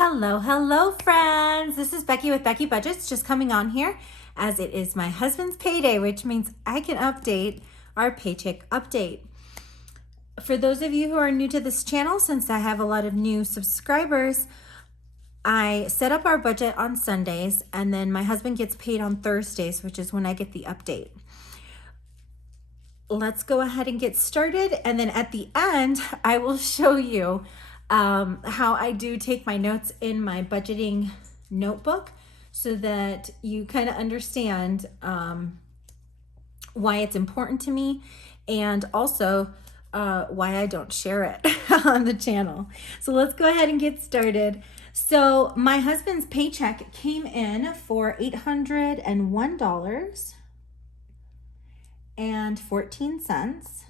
Hello, friends. This is Becky with Becky Budgets, just coming on here as it is my husband's payday, which means I can update our paycheck update. For those of you who are new to this channel, since I have a lot of new subscribers, I set up our budget on Sundays, and then my husband gets paid on Thursdays, which is when I get the update. Let's go ahead and get started, and then at the end, I will show you how I do take my notes in my budgeting notebook so that you kind of understand why it's important to me, and also why I don't share it on the channel. So let's go ahead and get started. So my husband's paycheck came in for $801.14,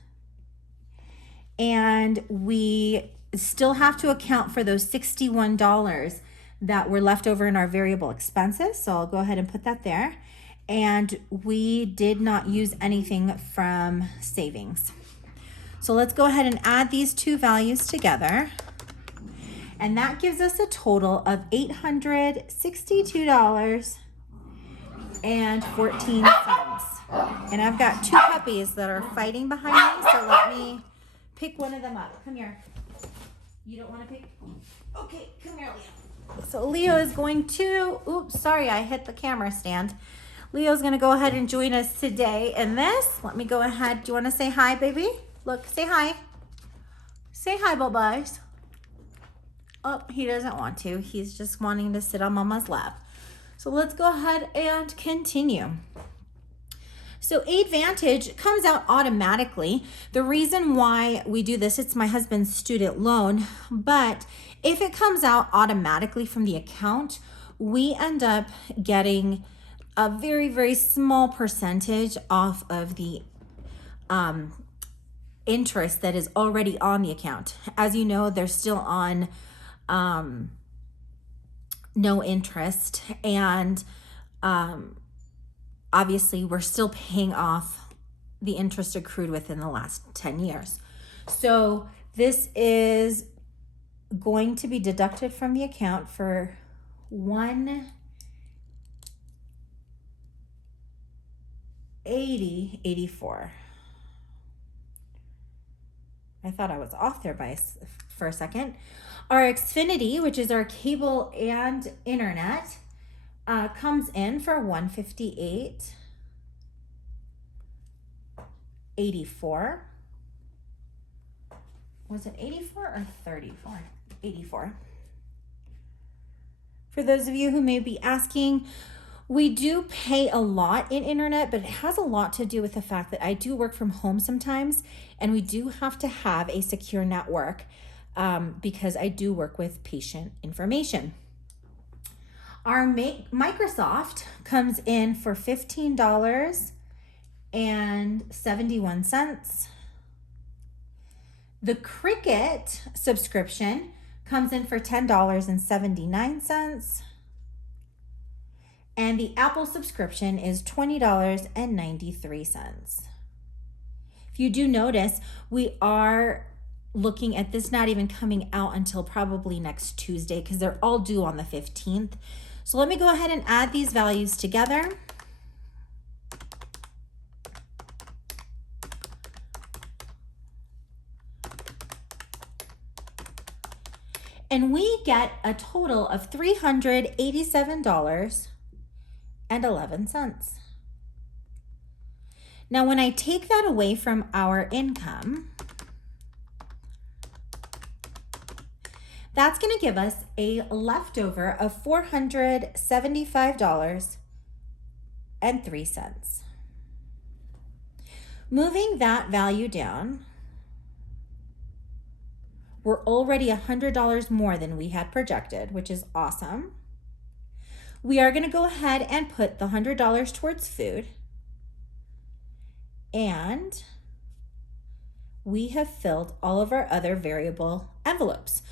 and we still have to account for those $61 that were left over in our variable expenses. So I'll go ahead and put that there. And we did not use anything from savings. So let's go ahead and add these two values together. And that gives us a total of $862.14. And I've got two puppies that are fighting behind me, so let me pick one of them up. Come here. You don't want to pick? Okay, come here, Leo. So Leo is going to, oops, sorry, I hit the camera stand. Leo's going to go ahead and join us today in this. Let me go ahead. Do you want to say hi, baby? Look, say hi. Say hi, Bubbles. Oh, he doesn't want to. He's just wanting to sit on Mama's lap. So let's go ahead and continue. So Advantage comes out automatically. The reason why we do this, it's my husband's student loan, but if it comes out automatically from the account, we end up getting a very, very small percentage off of the interest that is already on the account. As you know, they're still on no interest, and obviously we're still paying off the interest accrued within the last 10 years. So this is going to be deducted from the account for $180.84. I thought I was off there for a second. Our Xfinity, which is our cable and internet, comes in for $158.84. Was it 84 or 34? 84. For those of you who may be asking, we do pay a lot in internet, but it has a lot to do with the fact that I do work from home sometimes, and we do have to have a secure network because I do work with patient information. Our Microsoft comes in for $15.71. The Cricket subscription comes in for $10.79. And the Apple subscription is $20.93. If you do notice, we are looking at this not even coming out until probably next Tuesday because they're all due on the 15th. So let me go ahead and add these values together. And we get a total of $387.11. Now, when I take that away from our income, that's going to give us a leftover of $475.03. Moving that value down, we're already $100 more than we had projected, which is awesome. We are going to go ahead and put the $100 towards food. And we have filled all of our other variable envelopes.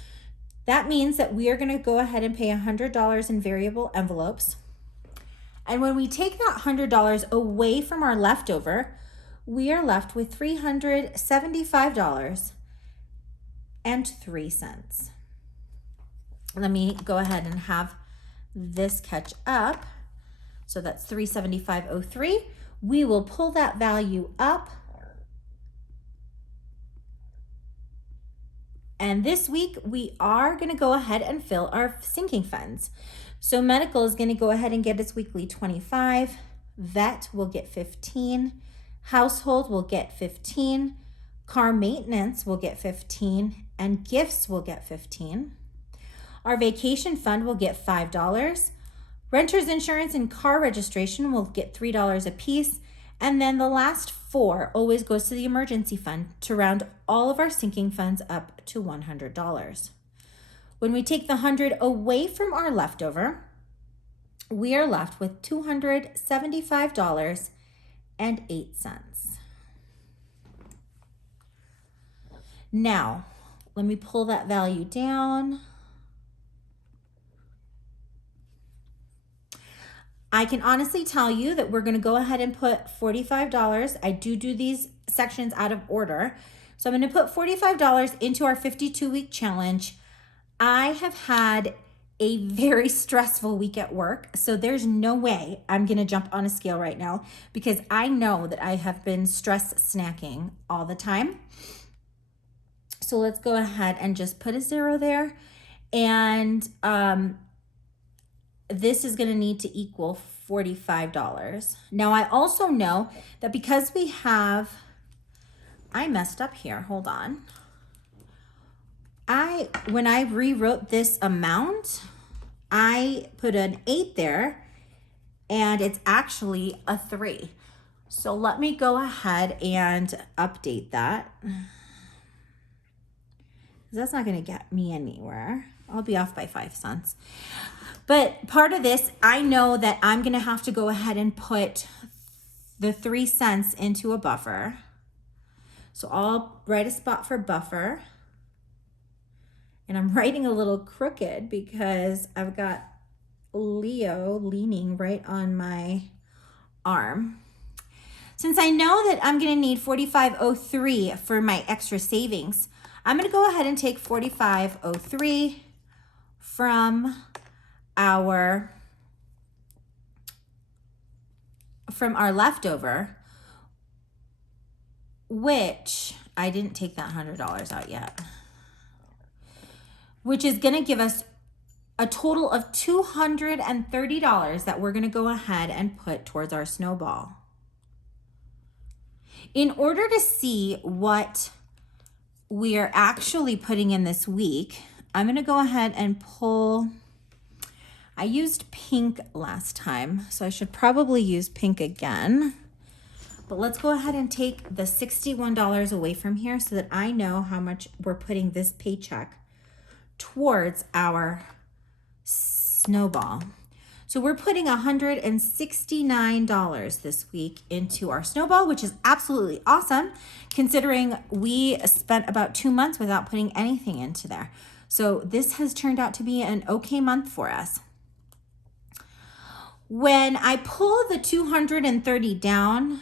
That means that we are going to go ahead and pay $100 in variable envelopes. And when we take that $100 away from our leftover, we are left with $375.03. Let me go ahead and have this catch up. So that's 375.03. We will pull that value up. And this week we are going to go ahead and fill our sinking funds. So medical is going to go ahead and get its weekly 25. Vet will get 15. Household will get 15. Car maintenance will get 15. And gifts will get 15. Our vacation fund will get $5. Renter's insurance and car registration will get $3 a piece. And then the last 4 always goes to the emergency fund to round all of our sinking funds up to $100. When we take the 100 away from our leftover, we are left with $275.08. Now, let me pull that value down. I can honestly tell you that we're going to go ahead and put $45. I do these sections out of order. So I'm going to put $45 into our 52-week challenge. I have had a very stressful week at work, so there's no way I'm going to jump on a scale right now because I know that I have been stress snacking all the time. So let's go ahead and just put a 0 there. And this is going to need to equal $45. Now, I also know that because we have, I messed up here. Hold on. When I rewrote this amount, I put an 8 there, and it's actually a 3. So let me go ahead and update that. That's not going to get me anywhere. I'll be off by 5 cents. But part of this, I know that I'm going to have to go ahead and put the 3 cents into a buffer. So I'll write a spot for buffer. And I'm writing a little crooked because I've got Leo leaning right on my arm. Since I know that I'm going to need 4503 for my extra savings, I'm going to go ahead and take 4503 from our leftover, which I didn't take that $100 out yet, which is going to give us a total of $230 that we're going to go ahead and put towards our snowball. In order to see what we are actually putting in this week, I'm going to go ahead and pull. I used pink last time, so I should probably use pink again. But let's go ahead and take the $61 away from here so that I know how much we're putting this paycheck towards our snowball. So we're putting $169 this week into our snowball, which is absolutely awesome considering we spent about 2 months without putting anything into there. So this has turned out to be an okay month for us. When I pull the 230 down,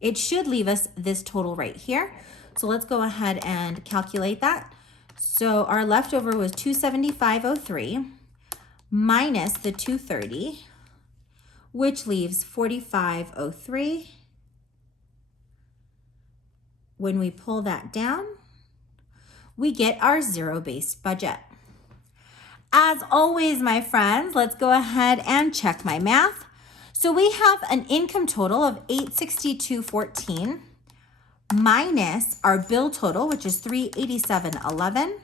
it should leave us this total right here. So let's go ahead and calculate that. So our leftover was 275.03 minus the 230, which leaves 45.03. When we pull that down, we get our zero-based budget. As always, my friends, let's go ahead and check my math. So we have an income total of $862.14 minus our bill total, which is $387.11,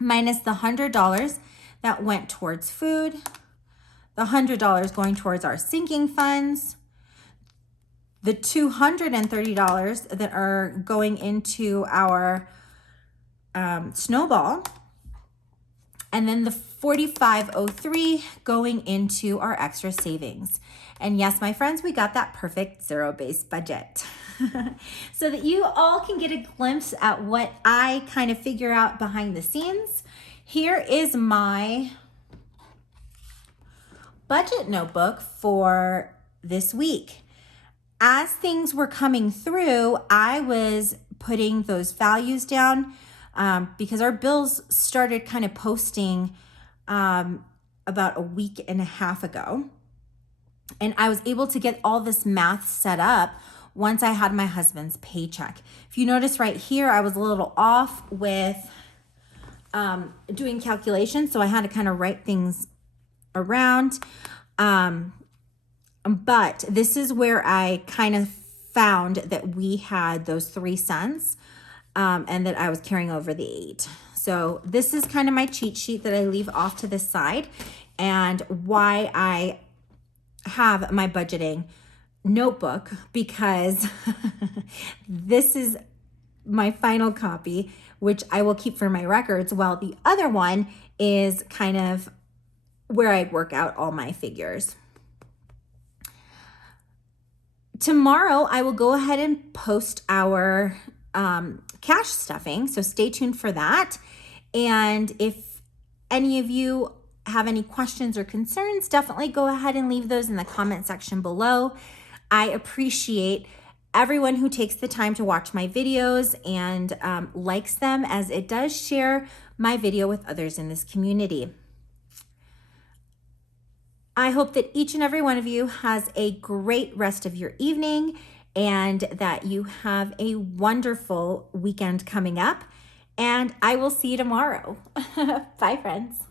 minus the $100 that went towards food, the $100 going towards our sinking funds, the $230 that are going into our snowball, and then the 4503 going into our extra savings. And yes, my friends, we got that perfect zero-based budget. So that you all can get a glimpse at what I kind of figure out behind the scenes. Here is my budget notebook for this week. As things were coming through, I was putting those values down. because our bills started kind of posting about a week and a half ago. And I was able to get all this math set up once I had my husband's paycheck. If you notice right here, I was a little off with doing calculations, so I had to kind of write things around. But this is where I kind of found that we had those 3 cents and that I was carrying over the 8. So this is kind of my cheat sheet that I leave off to the side, and why I have my budgeting notebook, because this is my final copy, which I will keep for my records, while the other one is kind of where I work out all my figures. Tomorrow, I will go ahead and post our cash stuffing, so stay tuned for that. And if any of you have any questions or concerns, definitely go ahead and leave those in the comment section below. I appreciate everyone who takes the time to watch my videos and likes them, as it does share my video with others in this community. I hope that each and every one of you has a great rest of your evening, and that you have a wonderful weekend coming up. And I will see you tomorrow. Bye, friends.